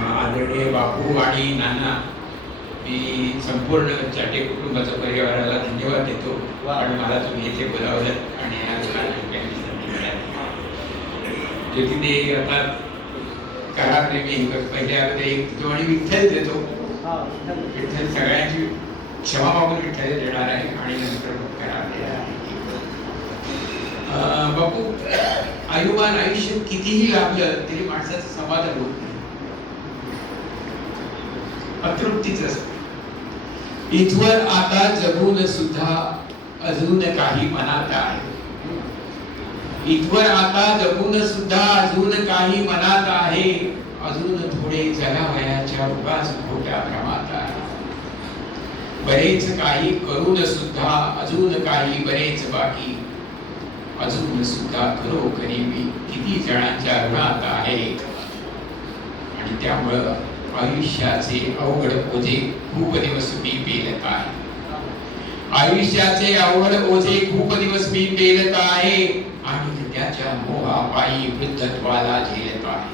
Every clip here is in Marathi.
आदरणीय बापू आणि नाना मी संपूर्ण चाटे कुटुंबाच्या परिवाराला धन्यवाद देतो. आणि मला तुम्ही इथे बोलावलं आणि मिळाली. ज्योतीने आता करार मी पहिल्या एक देतो आणि विठ्ठल देतो. विठ्ठल. सगळ्यांची क्षमा मागून विठ्ठल देणार आहे आणि नंतर मग बापू आयुमान आयुष्य कितीही लाभलं तरी माणसाचं समाधान होत अतृप्तीच असते. इथवर आता जगून सुद्धा अजून काही मनात आहे. इथवर आता जगून सुद्धा अजून काही मनात आहे. अजून थोडे जगावयाच्या उगाच खोट्या भ्रमात आहे. बरेच काही करून सुद्धा अजून काही बरेच बाकी. अजून सुद्धा खरोखरी मी किती जणांच्या ऋणात आहे. आणि त्यामुळं आयुष्याचे अवघड ओझे खूप दिवस मी पेलत आहे. आयुष्याचे अवघड ओझे खूप दिवस मी पेलत आहे आणि त्याच्या मोहापायी वृद्धत्वाला झेलत आहे.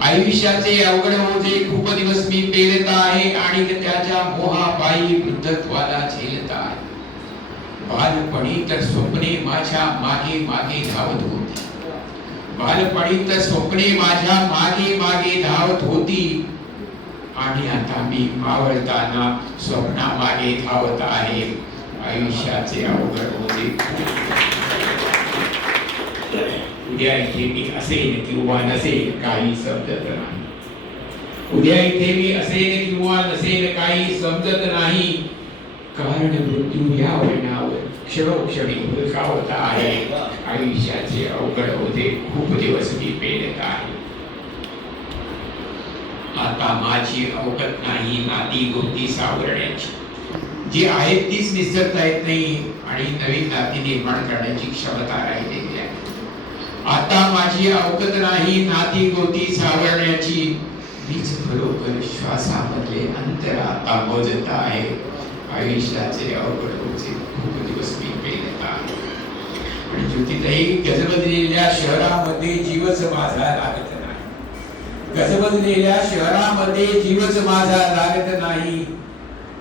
आयुष्याचे अवघड ओझे खूप दिवस मी पेलत आहे आणि त्याच्या मोहापायी वृद्धत्वाला झेलत आहे. बालपणी तर स्वप्ने माझ्या मागे मागे धावत होती. बालपणी तर स्वप्ने माझ्या मागे मागे धावत होती. आणि आता मी मावळताना स्वप्ना मागे धावत आहे. आयुष्याचे अवघड होते. उद्या इथे मी असेल किंवा नसेल काही समजत नाही. उद्या इथे मी असेल किंवा नसेल काही समजत नाही. कारण मृत्यू या वळणावर क्षणोक्षणी मुलगा होता आहे. आयुष्याचे अवघड होते. खूप दिवस मी पेलत आहे. आता माझी अवगत नाही नाती गोती सावरण्याची. जी आहेत तीच निसरता येत नाही आणि नवीन नाती निर्माण करण्याची क्षमता राहिलेली आहे. आता माझी अवगत नाही नाती गोती सावरण्याची. मीच खरोखर श्वासामधले अंतर आता मोजत आहे. आयुष्याचे अवघड होते दिवस मी पेलत आणि ज्योतिताई गजबजलेल्या शहरामध्ये जीवच माझा लागत नाही. गजबजलेल्या शहरामध्ये जीवच माझा लागत नाही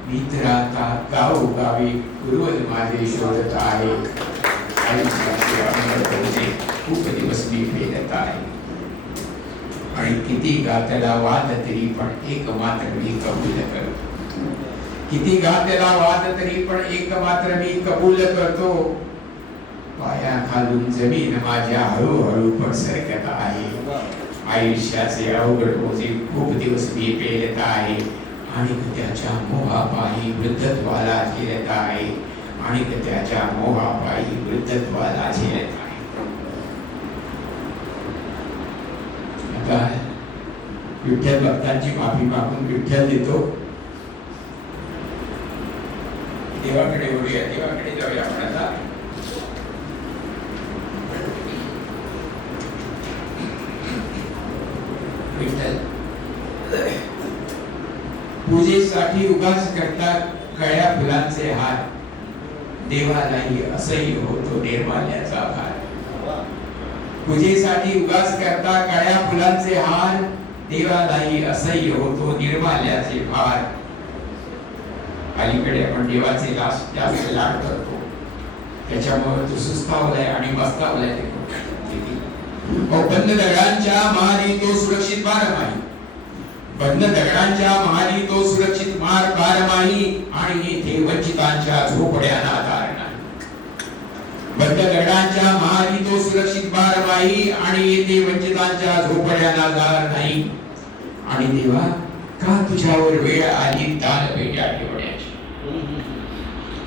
मित्र आता गावोगावी पूर्वज माझे शोधत आहे खूप दिवस मी फेरत आहे आणि किती गात्याला वाद तरी पण एक मात्र मी कबूल करतो. किती गात्याला वाद तरी पण एक मात्र मी कबूल करतो. पाया खालून ज़मीन माझ्या हळूहळू सरकत आहे. आयुष्याचे अवघड ओझे खूप दिवस मी पेलत आहे. आणि त्याच्या मोहापायी वृद्धत्वाला झेलत आहे. आणि त्याच्या मोहापायी वृद्धत्वाला झेलत आहे. आता विठ्ठल भक्तांची माफ़ी मागून विठ्ठल देतो. देवाकडे ओढूया देवाकडे जाऊया आपण आता. पूजेसाठी उगाच करतात कळ्या फुलांचे हार. देवालाही असह्य होतो निर्माल्याचा भार. पूजेसाठी उगाच करता काळ्या फुलांचे हार. देवालाही असह्य होतो निर्माल्याचे भार. अलीकडे आपण देवाचे जास्त जास्त लाड करतो. त्याच्यामुळे तो सुस्तावलाय आणि मस्तावलाय बंद दगडांच्या महाली तो सुरक्षित बारमाही. बंद दगडांच्या महारी तो सुरक्षित मार बारमाही आणि येथे वंचितांच्या झोपड्यांना कारण नाही बंद दगडांच्या महारी तो सुरक्षित बारमाही आणि येथे वंचितांच्या झोपड्यांना आधार नाही आणि देवा का तुझ्यावर वेळ आली दान पेट्या ठेवण्याची?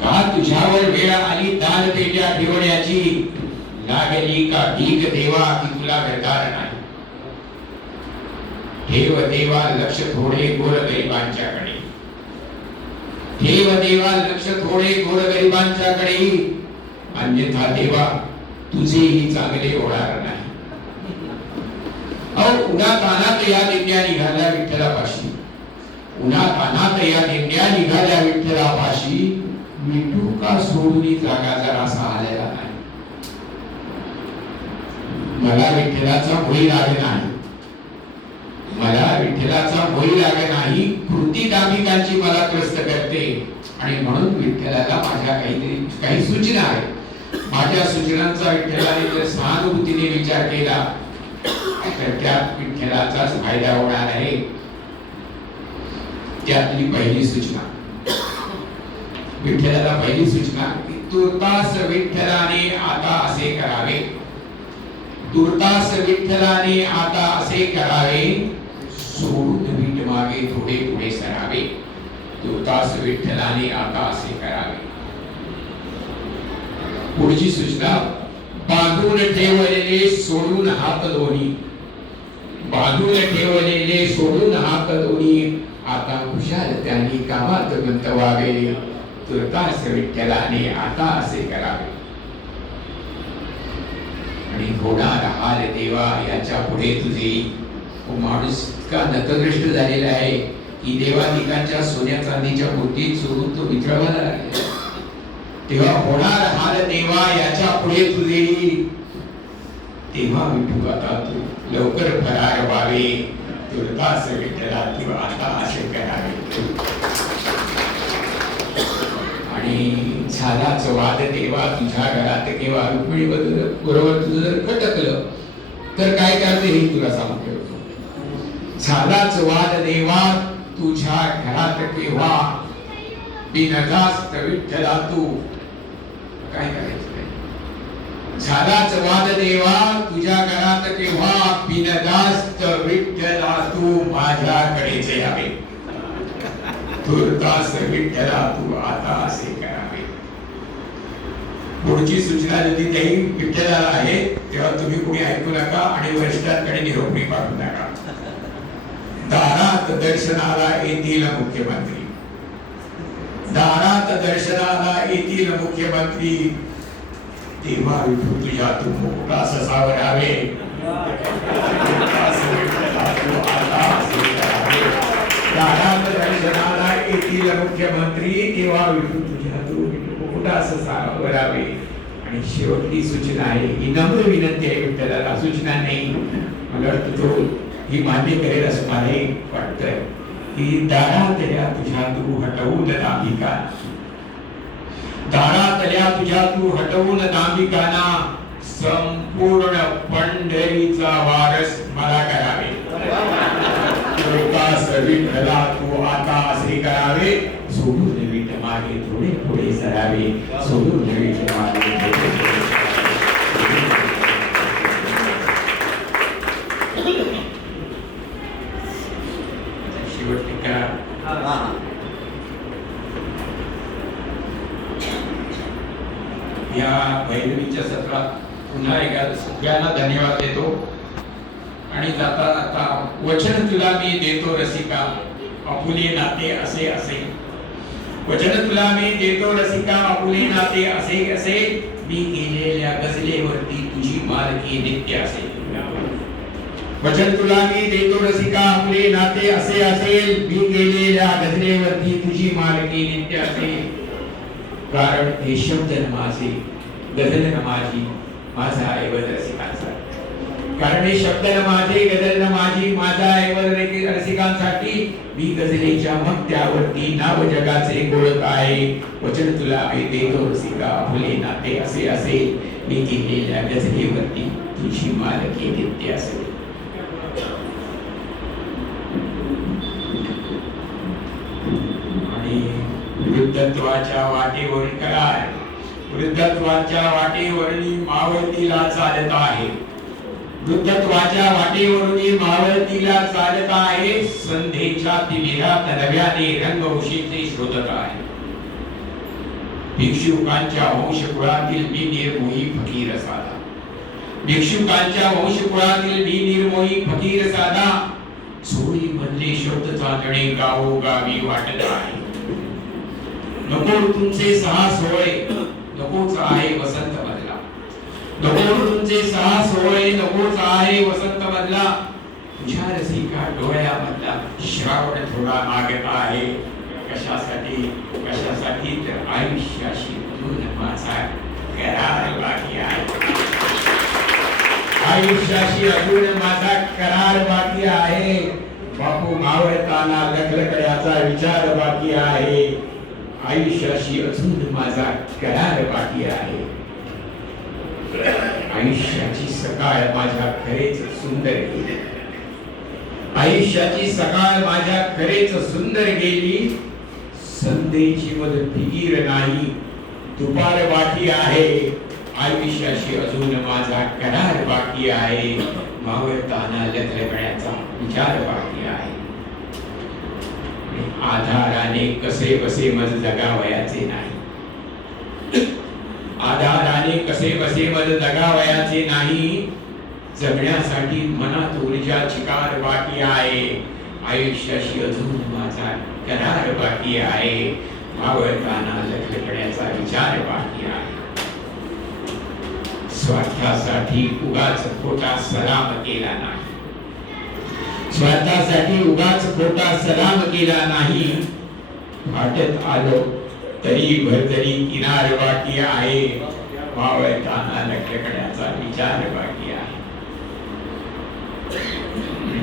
का तुझ्यावर वेळ आली दान पेट्या ठेवण्याची लागली का भीक देवा की तुला घरदार नाही. ठेव देवा लक्ष थोडे गोर गरिबांच्याकडे ठेव देवा लक्ष थोडे गोर गरिबांच्याकडे अन्यथा देवा तुझेही चांगले होणार नाही. अहो उन्हा तानात या दिंड्या निघाल्या विठ्ठलापाशी. उन्हा तानात या दिंड्या निघाल्या विठ्ठलापाशी. मिठू का सोडून जागा जरासा आलेला नाही? मला विठ्ठलाचा भोई लागे नाही. मला विठ्ठलाचा भोई लागे नाही. कृती दामिकांची मला त्रस्त करते. आणि म्हणून विठ्ठलाला माझ्या काहीतरी काही सूचना आहेत. माझ्या सूचनांचा विठ्ठलाने जर सहानुभूतीने विचार केला तर त्यात विठ्ठलाचाच फायदा होणार आहे. त्यातली पहिली सूचना. विठ्ठलाला पहिली सूचना तुर्तास विठ्ठलाने आता असे करावे। तुर्तास विठ्ठलाने आता असे करावे। सोडून वीट मागे थोडे पुढे सरावे। तुर्तास विठ्ठलाने आता असे करावे। पुढची सूचना बांधून ठेवलेले सोडून हात दोन्ही। बांधून ठेवलेले सोडून हात दोन्ही। आता कुशाल त्यांनी कामात गुंतवावे। तुर्तास विठ्ठलाने आता असे करावे आणि होणार हाल देवा याच्यापुढे तुझे तो माणूस इतका नतदृष्ट झालेला आहे की देवादिकांच्या सोन्या चांदीच्या मूर्तीत सोडून तो वितळवायला लागला. तेव्हा होणार हाल देवा याच्यापुढे तुझे. तेव्हा विठू आता तू लवकर फरार व्हावे. तुर्तास विठ्ठला तू आता असे करावे आणि छानाचं वाद तेव्हा तुझ्या घरात केव्हा रुक्मिणी बरोबर तुझं जर खटकलं तर काय करते हे तुला सांगते छानाच वाद देवा तुझ्या घरात केव्हा बिनधास्त विठ्ठला तू. काय करायचं नाही. झालाच वाद देवा तुझ्या घरात केव्हा बिनधास्त विठ्ठला तू माझ्याकडेच यावे तुर्तास विठ्ठला तू आता असे. पुढची सूचना जरी काही विठ्ठलाला आहे तेव्हा तुम्ही कुणी ऐकू नका आणि वरिष्ठांकडे निरोपणी पाठवू नका. दारात दर्शनाला येतील मुख्यमंत्री. दारात दर्शनाला येतील मुख्यमंत्री. तेव्हा विठू तुझ्या तू मोठा ससावर यावे दारात दर्शनाला येतील मुख्यमंत्री. तेव्हा विठू तुझ्या तू मोठा ससावर यावे आणि शेवटची सूचना आहे ही नम्र विनंती आहे विठ्ठलाला सूचना नाही. मला वाटतं तो ही मान्य करेल असं मला एक वाटतंय. की दारातल्या तुझ्या तू हटवून दांभिका. दारातल्या तुझ्या तू हटवून दांभिकाना संपूर्ण पंढरीचा वारस मला करावे. तुर्तास विठ्ठला तू आता असे करावे. सोडून मागे थोडे पुढे सरावे सोडून विठ मागे थोडे या भैरवीच्या सत्रात पुन्हा एकदा सगळ्यांना धन्यवाद देतो. आणि जाता जाता वचन तुला मी देतो रसिका. आपुले नाते असे असे. वचन तुला मी देतो रसिका आपुले नाते असे असे मी केलेल्या गजलेवरती तुझी मालकी नित्य असेल वचन तुला मी देतो रसिका आपले नाते असे असेल मी केलेल्या गजलेवरती तुझी मालकी नित्य असेल कारण हे शब्द न माझे गजल माझी माझा ऐवज रसिकाचा. कारण हे शब्द न माझे गजल न माझी माझा ऐवज रसिकांसाठी. मी गजलेच्या भक्त्यावरती नाव जगाचे गोळक आहे. वचन तुला मी तो रसिका फुले नाते असे असे. मी केलेल्या गजलेवरती तुझी मालकी नित्य असेल आणि वृद्धत्वाच्या वाटेवरील काय वृद्धत्वाच्या वाटेवरील मावळतीला चालत आहे. वृद्धत्वाच्या वाटेवरून मावळतीला चालत आहे. संधीच्या तिमिरात नव्याने रंग उशीचे शोधत आहे. भिक्षुकांच्या वंशकुळातील मी निर्मोही फकीर साधा. भिक्षुकांच्या वंशकुळातील मी निर्मोही फकीर साधा. सोळी मधले शब्द चाचणे गावो गावी वाटत आहे. नको तुमचे सहा सोळे नकोच आहे वसंत मधला तुमचे सहा सोहळे नकोच आहे वसंत मधला तुझ्या रसिका डोळ्यामधला श्रावण थोडा मागत आहे? कशासाठी? कशासाठी तर आयुष्याशी अजून माझा करार बाकी आहे. आयुष्याशी अजून माझा करार बाकी आहे. बापू मावळताना लखलकड्याचा विचार बाकी आहे. आयुष्याशी अजून माझा करार बाकी आहे. आयुष्याची सकाळ माझ्या खरेच सुंदर गेली. आयुष्याची सकाळ माझ्या खरेच सुंदर गेली. संधीची मध फिकीर नाही. दुपार बाकी आहे. आयुष्याशी अजून माझा करार बाकी आहे. मावळताना लथलपण्याचा विचार बाकी आहे. आधाराने कसे बसे मज जगावयाचे नाही. आधाराने कसे बसे मज जगावयाचे नाही? जगण्यासाठी मनात ऊर्जा चिकार बाकी आहे. आयुष्याशी अजून माझा करार बाकी आहे. मावळताना लखलखण्याचा विचार बाकी आहे. स्वार्थासाठी उगाच खोटा सलाम केला नाही. स्वार्थासाठी उगाच खोटा सलाम केला नाही. फाटत आलो तरी भरतरी किनार बाकी आहे. मावळताना लखलखण्याचा विचार बाकी आहे.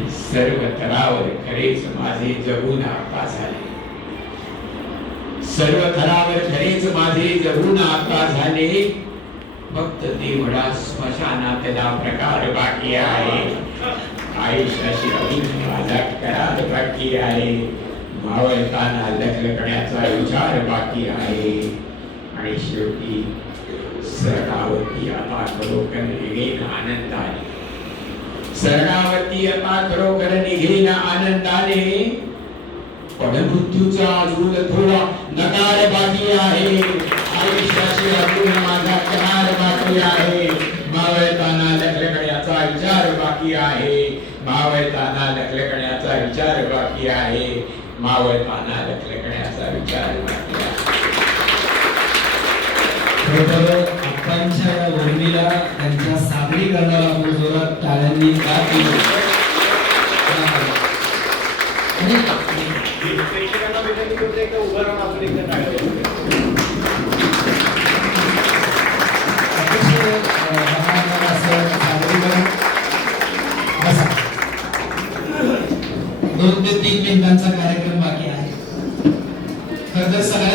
सर्व थरावर खरेच माझे जगून आता झाले. सर्व थरावर खरेच माझे जगून आता झाले. फक्त देवडा स्मशानातला प्रकार बाकी आहे. आयुष्याशी अधिक माझा करार बाकी आहे. मावळताना लखलखण्याचा विचार बाकी आहे. आणि शेवटी सरणावरती आता खरोखर निघेन आनंदाने सरणावरती आता खरोखर निघेन आनंदाने पण मृत्यूचा अजून थोडा नकार बाकी आहे. आयुष्याशी अजून माझा करार बाकी आहे. मावळताना लखलखण्याचा विचार बाकी आहे. मावळताना लखलखण्याचा विचार बाकी आहे. मावळताना लखलखण्याचा विचार बाकी आहे. मोहिनीला त्यांच्या सादरीकरणाला आपण जोरात टाळ्यांनी का केलं. दोन ते तीन मिनिटांचा कार्यक्रम बाकी आहे. तर जर सगळ्या